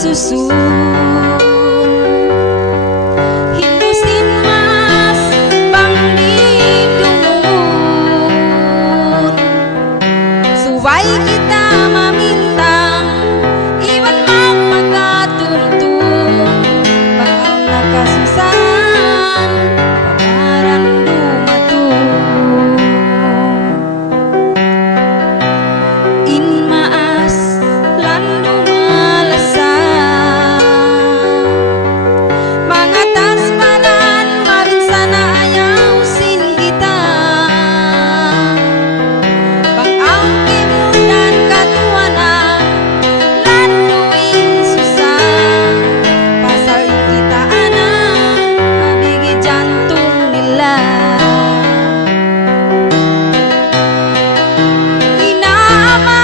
susu. Hindusin mas bang didumut, suway kita mamintang iwan magpagkatuntun. Bakal nakasusan paparan dumatun. Inmaas lan dumalasan, mga tasmanan marinsan na ayaw sin kita. Bang ang kimudan katuanan lan duin susah, pasal kita anak mabigi jantung nila. Inaaman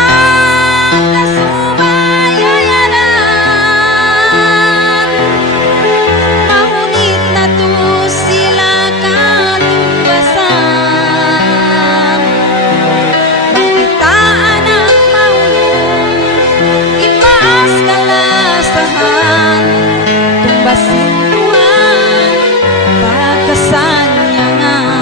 na sumayayanan, mahunit na to sila katunggasan. Bang kita anak maulong, ipaas kalasahan, tumbasin Tuhan pagkasanyangan.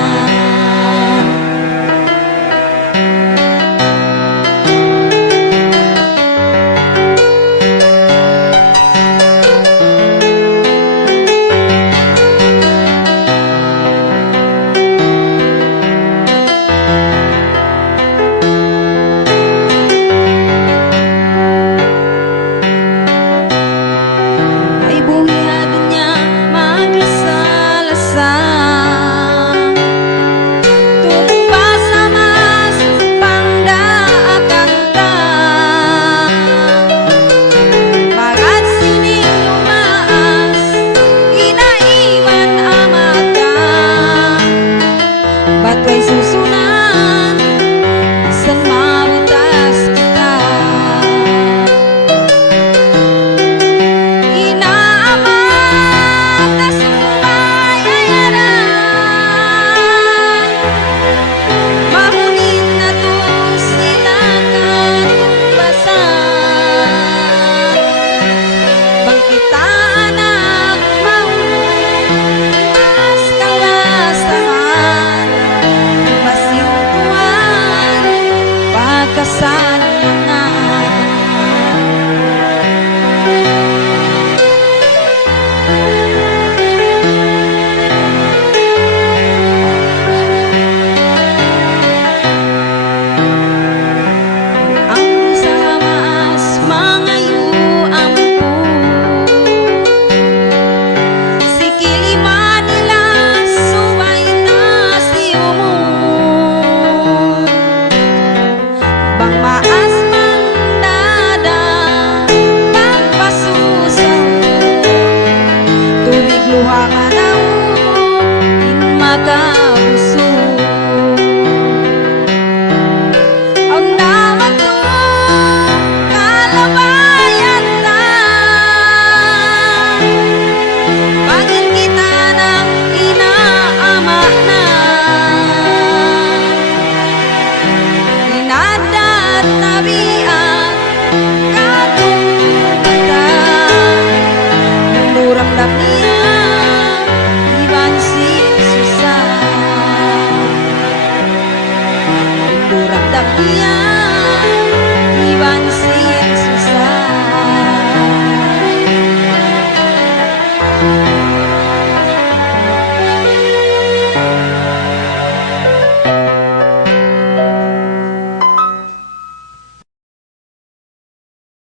Ay buhiyado niya maglasa-lasa, tumba sa mas pangdaakang ta. Magad sining lumaas, inaiwan amata. Batway susunan, san mabutas kita. Inaaman na sumayayanan, mahunit na to sila katungbasan. Bang kita anak maulong, ipas kalasahan, tumbasin Tuhan pagkasanyangan. Ang samaas mangayo ampo, sikiliman nila suway na siumon. Bang maas mandada pagpasusaw, tubig luha ka na in makabuso. Ang dawat ko kalabayan na, pagin kita ng inaama na. Inadat nabi